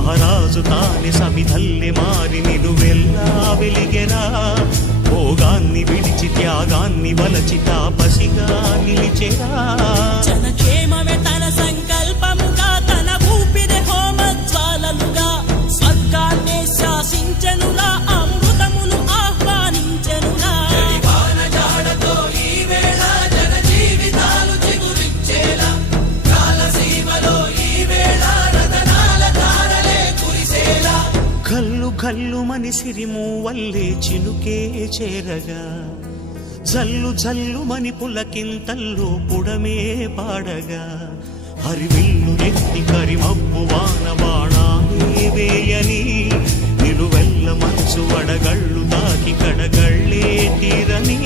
మహారాజు తానే సమిధల్లె మారి నిలువెల్లా వెలిగెరా. భోగాన్ని విడిచి త్యాగాన్ని వలచి తాపసిగా నిలిచెరా. జనక్షేమమే తన సంకల్పముగా, తన ఊపిరి హోమజ్వాలలుగా స్వర్గాన్నే శాసించెనురా, అమృతమును ఆహ్వానించెనురా. కల్లు కల్లు మని సిరిము వల్లే చినుకే చేరగా, జల్లు జల్లు మని పులకింతల్లు పుడమే పాడగా, హరివిల్లు ఎత్తి కరిమబ్బు వాన బాణాలే వేయని, నిలువెల్ల మంచు వడగళ్ళు తాకి కడగళ్ళే తీరని.